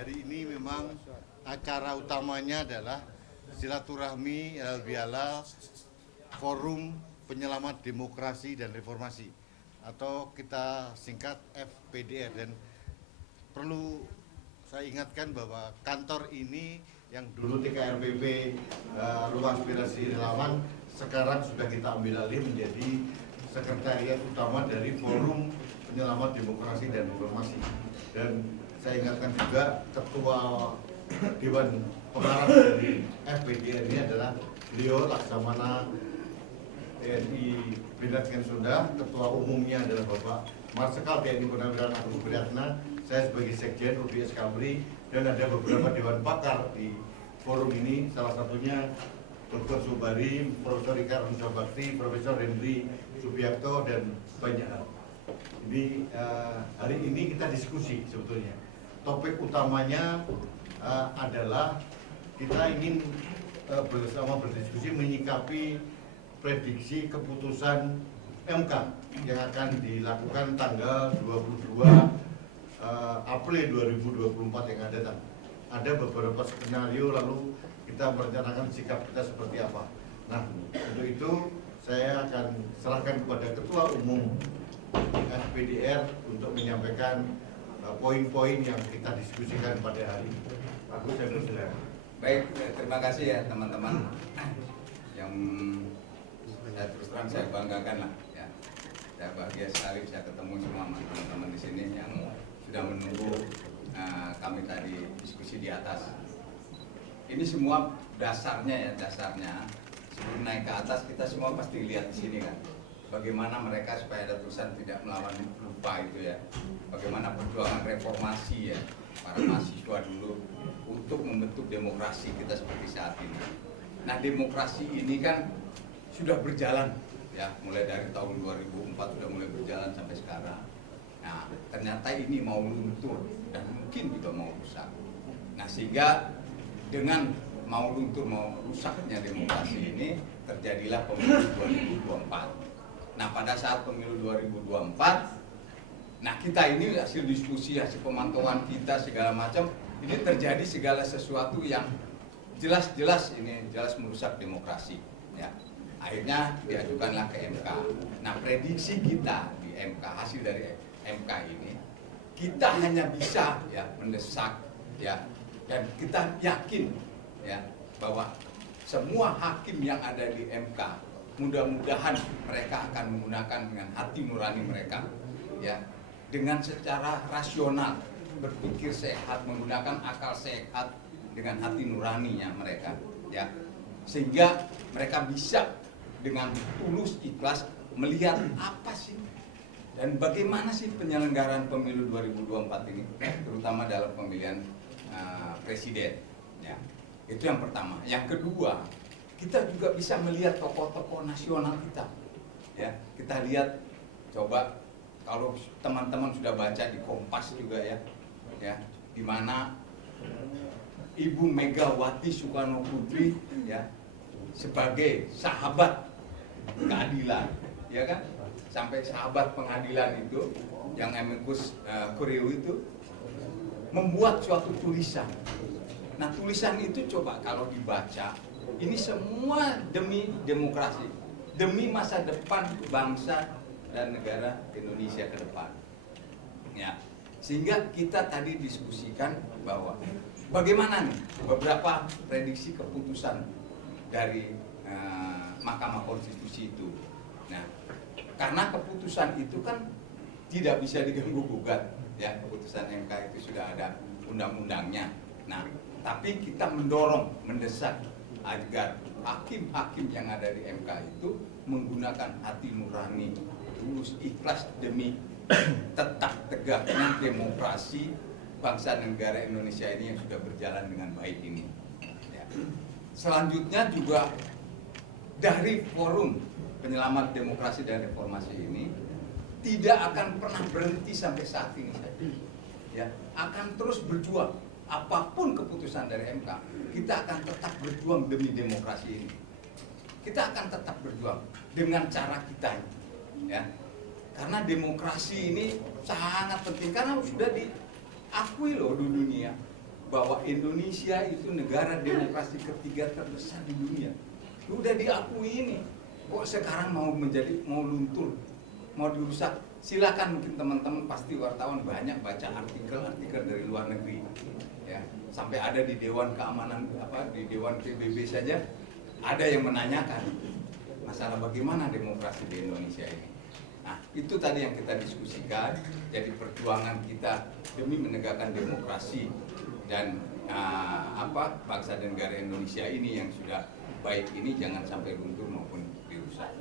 hari ini memang acara utamanya adalah silaturahmi halal bihalal Forum Penyelamat Demokrasi dan Reformasi atau kita singkat FPDR. Dan perlu saya ingatkan bahwa kantor ini yang dulu TKRPP Ruang Aspirasi Relawan sekarang sudah kita ambil alih menjadi sekretariat utama dari Forum Penyelamat Demokrasi dan Reformasi. Dan saya ingatkan juga ketua Dewan Pengarah dari FPDR ini adalah beliau Laksamana TNI Bintang Sunda, ketua umumnya adalah Bapak Marsikal TNI Purnawirawan Agung Supriyatna, saya sebagai Sekjen Rudi Eskamri, dan ada beberapa dewan pakar di forum ini, salah satunya Dr. Subari, Profesor Ika Rusha Bakti, Profesor Hendri Subiakto, dan banyak hal. Jadi hari ini kita diskusi sebetulnya. Topik utamanya adalah kita ingin bersama berdiskusi menyikapi prediksi keputusan MK yang akan dilakukan tanggal 22 April 2024 yang ada. Ada beberapa skenario, lalu kita merencanakan sikap kita seperti apa. Nah, untuk itu saya akan serahkan kepada Ketua Umum FPDR untuk menyampaikan poin-poin yang kita diskusikan pada hari ini. Aku saya bersilakan. Baik, terima kasih ya teman-teman yang saya terus terang saya banggakan lah ya. Saya bahagia sekali bisa ketemu semua teman-teman di sini yang sudah menunggu kami tadi diskusi di atas. Ini semua dasarnya sebelum naik ke atas kita semua pasti lihat di sini kan. Bagaimana mereka supaya ada tulisan tidak melawan lupa itu ya. Bagaimana perjuangan reformasi ya para mahasiswa dulu untuk membentuk demokrasi kita seperti saat ini. Nah, demokrasi ini kan sudah berjalan ya, mulai dari tahun 2004 sudah mulai berjalan sampai sekarang. Nah, ternyata ini mau luntur dan mungkin juga mau rusak. Nah, sehingga dengan mau luntur mau rusaknya demokrasi ini terjadilah pemilu 2024. Nah, pada saat pemilu 2024, nah kita ini hasil diskusi, hasil pemantauan kita segala macam, ini terjadi segala sesuatu yang jelas-jelas ini jelas merusak demokrasi. Ya, akhirnya diajukanlah ke MK. Nah, prediksi kita di MK, hasil dari MK ini, kita hanya bisa ya mendesak ya, dan kita yakin ya bahwa semua hakim yang ada di MK mudah-mudahan mereka akan menggunakan dengan hati nurani mereka ya, dengan secara rasional berpikir sehat, menggunakan akal sehat dengan hati nuraninya mereka ya, sehingga mereka bisa dengan tulus ikhlas melihat apa sih dan bagaimana sih penyelenggaraan pemilu 2024 ini, terutama dalam pemilihan presiden ya. Itu yang pertama. Yang kedua, kita juga bisa melihat tokoh-tokoh nasional kita ya. Kita lihat, coba kalau teman-teman sudah baca di Kompas juga ya, di mana Ibu Megawati Soekarno Putri ya sebagai sahabat keadilan ya kan, sampai sahabat pengadilan itu yang amicus curiae itu membuat suatu tulisan. Nah, tulisan itu coba kalau dibaca, ini semua demi demokrasi, demi masa depan bangsa dan negara Indonesia ke depan. Ya, sehingga kita tadi diskusikan bahwa bagaimana nih beberapa prediksi keputusan dari Mahkamah Konstitusi itu. Nah, karena keputusan itu kan tidak bisa diganggu gugat, ya, keputusan MK itu sudah ada undang-undangnya. Nah, tapi kita mendorong, mendesak agar hakim-hakim yang ada di MK itu menggunakan hati nurani, tulus ikhlas demi tetap tegaknya demokrasi bangsa dan negara Indonesia ini yang sudah berjalan dengan baik ini. Ya. Selanjutnya juga dari Forum Penyelamat Demokrasi dan Reformasi ini tidak akan pernah berhenti sampai saat ini saja. Ya, akan terus berjuang. Apapun keputusan dari MK, kita akan tetap berjuang demi demokrasi ini. Kita akan tetap berjuang dengan cara kita, ya. Karena demokrasi ini sangat penting, karena sudah diakui loh di dunia bahwa Indonesia itu negara demokrasi ketiga terbesar di dunia. Udah diakui ini. Kok sekarang mau luntur, mau dirusak? Silakan, mungkin teman-teman pasti wartawan banyak baca artikel-artikel dari luar negeri. Ya, sampai ada di Dewan Keamanan di Dewan PBB saja ada yang menanyakan masalah bagaimana demokrasi di Indonesia ini. Nah, itu tadi yang kita diskusikan. Jadi perjuangan kita demi menegakkan demokrasi dan bangsa dan negara Indonesia ini yang sudah baik ini jangan sampai luntur maupun dirusak.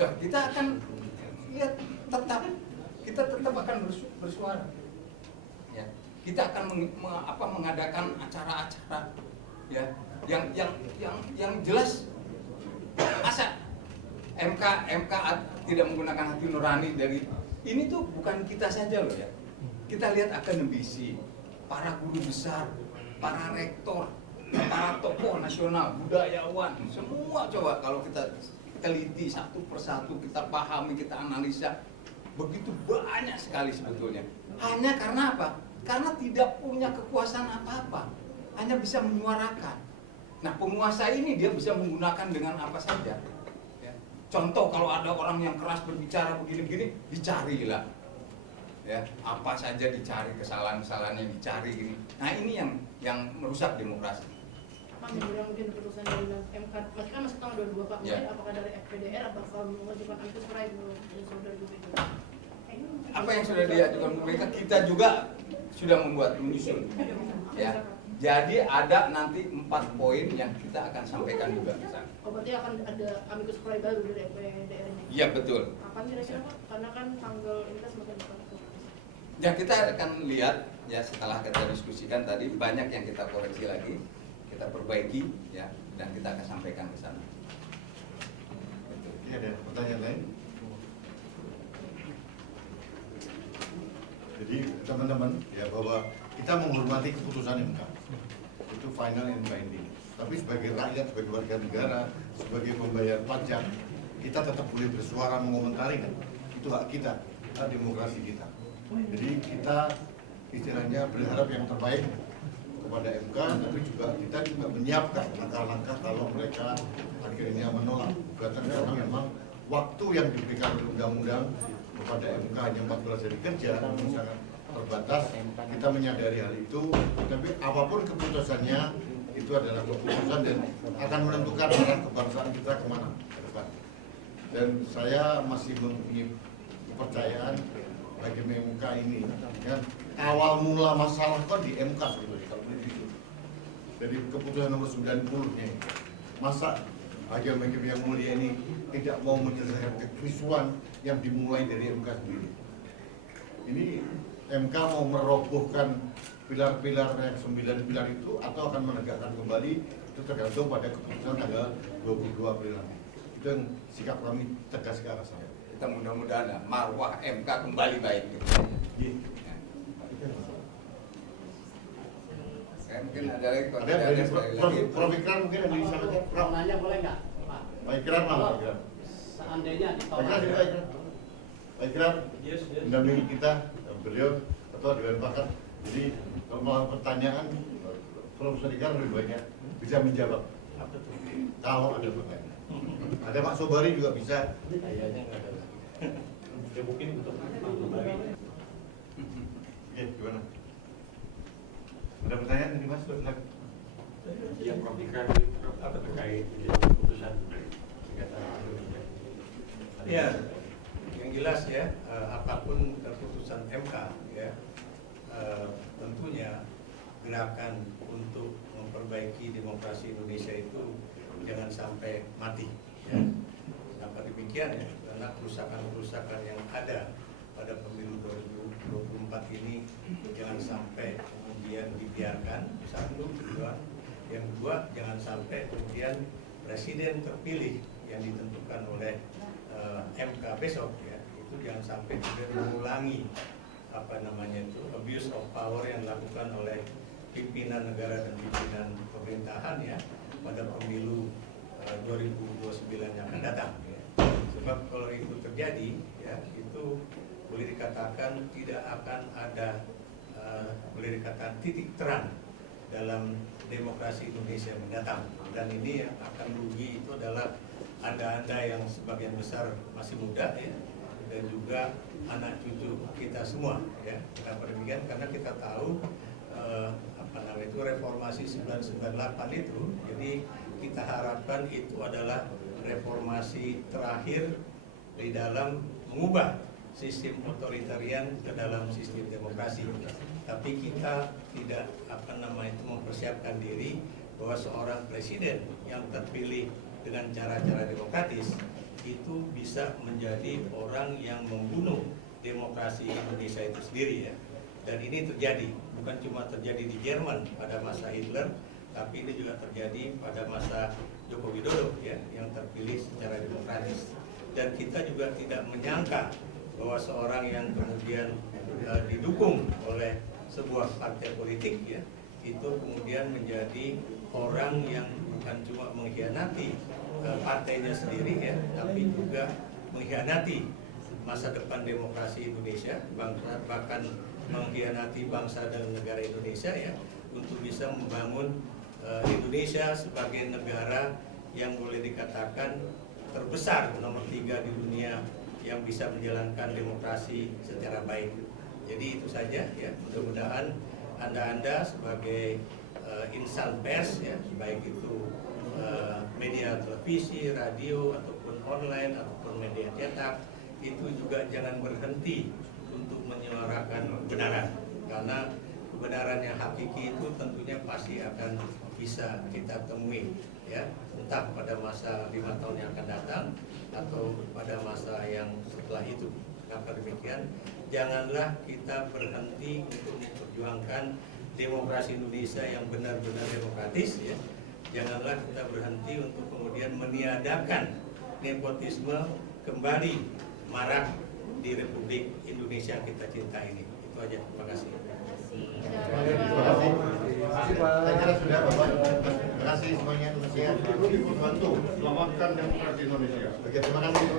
Kita akan lihat, kita tetap akan bersuara. Ya, kita akan mengadakan acara-acara ya yang jelas. Asa MK tidak menggunakan hati nurani dari ini tuh bukan kita saja loh ya. Kita lihat akademisi, para guru besar, para rektor, para tokoh nasional, budayawan, semua coba kalau kita teliti satu persatu, kita pahami, kita analisa, begitu banyak sekali sebetulnya. Hanya karena apa? Karena tidak punya kekuasaan apa-apa, hanya bisa menyuarakan. Nah, penguasa ini dia bisa menggunakan dengan apa saja. Ya. Contoh kalau ada orang yang keras berbicara begini-begini, dicarilah. Ya, apa saja dicari, kesalahan-kesalahannya dicari gini. Nah, ini yang merusak demokrasi. Pak, mungkin keputusan dari MK, kan masih tanggal 22 Pak, mungkin apakah dari FPDR apakah mengajukan amicus curiae saudara juga? Apa yang sudah diajukan mereka, kita juga sudah membuat menyusun. Ya. Jadi ada nanti 4 poin yang kita akan sampaikan juga ke sana. Oh, berarti akan ada amicus curiae baru dari FPDR-nya? Iya, betul. Kapan kira-kira Pak? Karena kan tanggal ini kan semakin dekat. Ya, kita akan lihat ya setelah kita diskusikan tadi, banyak yang kita koreksi lagi, kita perbaiki ya, dan kita akan sampaikan ke sana. Ini ada pertanyaan lain? Jadi teman-teman ya, bahwa kita menghormati keputusan MK, itu final and binding. Tapi sebagai rakyat, sebagai warga negara, sebagai pembayar pajak, kita tetap boleh bersuara, mengomentari kan? Itu hak kita, hak demokrasi kita. Jadi kita istilahnya berharap yang terbaik kepada MK, tapi juga kita juga menyiapkan langkah-langkah kalau mereka akhirnya menolak gugatan, karena memang waktu yang diberikan oleh undang-undang kepada MK hanya 14 hari kerja, namun sangat terbatas. Kita menyadari hal itu, tapi apapun keputusannya itu adalah keputusan dan akan menentukan arah kebangsaan kita kemana ke depan. Dan saya masih mempunyai kepercayaan bagi MK ini, kan awal mula masalah kan di MK sebetulnya kalau begitu. Dari keputusan nomor 90-nya, masa Hakim yang mulia ini tidak mau menyelesaikan kekrisruan yang dimulai dari MK sendiri. Ini MK mau merobohkan pilar-pilar yang 9 pilar itu atau akan menegakkan kembali, itu tergantung pada keputusan tanggal 22 April nanti. Itu yang sikap kami tegas ke arah sana. Kita mudah-mudahan marwah MK kembali baik. Ya. Mungkin ada lagi dari Prof. Ikrar mungkin yang disampaikan. Prof, nanya boleh nggak, Pak? Pak Ikrar mana? Pak Ikrar. Seandainya ditolak. Pak Ikrar, mendampingi kita, beliau ketua Dewan Pakar. Jadi kalau mau pertanyaan, Profesor Ikrar lebih banyak bisa menjawab. Kalau ada pertanyaan. Ada Pak Sobari juga bisa. Kayaknya nggak ada. Ya mungkin untuk Pak Sobari. Oke, gimana? Ada pertanyaan dari Mas? Ya, Prof. Ikrar, apa terkait dengan keputusan Indonesia? Ya, yang jelas ya, apapun keputusan MK ya, tentunya gerakan untuk memperbaiki demokrasi Indonesia itu jangan sampai mati. Ya. Kenapa demikian ya? Karena kerusakan-kerusakan yang ada pada pemilu 2024 ini jangan sampai kemudian dibiarkan. Satu, yang kedua jangan sampai kemudian presiden terpilih yang ditentukan oleh MK besok ya, itu jangan sampai juga mengulangi abuse of power yang dilakukan oleh pimpinan negara dan pimpinan pemerintahan ya pada pemilu 2029 yang akan datang ya. Sebab kalau itu terjadi ya, itu boleh dikatakan tidak akan ada boleh dikatakan titik terang dalam demokrasi Indonesia mendatang. Dan ini yang akan rugi itu adalah Anda-anda yang sebagian besar masih muda ya, dan juga anak cucu kita semua ya. Kenapa demikian? Karena kita tahu itu reformasi 1998 itu, jadi kita harapkan itu adalah reformasi terakhir di dalam mengubah sistem otoritarian ke dalam sistem demokrasi. Tapi kita tidak mempersiapkan diri bahwa seorang presiden yang terpilih dengan cara-cara demokratis itu bisa menjadi orang yang membunuh demokrasi Indonesia itu sendiri ya. Dan ini terjadi, bukan cuma terjadi di Jerman pada masa Hitler, tapi ini juga terjadi pada masa Joko Widodo ya, yang terpilih secara demokratis. Dan kita juga tidak menyangka bahwa seorang yang kemudian didukung oleh sebuah partai politik ya, itu kemudian menjadi orang yang bukan cuma mengkhianati partainya sendiri ya, tapi juga mengkhianati masa depan demokrasi Indonesia, bangsa, bahkan mengkhianati bangsa dan negara Indonesia ya, untuk bisa membangun Indonesia sebagai negara yang boleh dikatakan terbesar nomor 3 di dunia yang bisa menjalankan demokrasi secara baik. Jadi itu saja ya, mudah-mudahan Anda sebagai insan pers ya, baik itu media televisi, radio ataupun online ataupun media cetak, itu juga jangan berhenti untuk menyuarakan kebenaran, karena kebenaran yang hakiki itu tentunya pasti akan bisa kita temui ya, entah pada masa 5 tahun yang akan datang atau pada masa yang setelah itu. Maka demikian, janganlah kita berhenti untuk memperjuangkan demokrasi Indonesia yang benar-benar demokratis ya. Janganlah kita berhenti untuk kemudian meniadakan nepotisme kembali marak di Republik Indonesia yang kita cinta ini. Itu aja, terima kasih. Terima kasih Pak. Saya kira sudah Bapak. Terima kasih semuanya. Terima kasih. Dibantu selamatkan demokrasi Indonesia. Oke, terima kasih.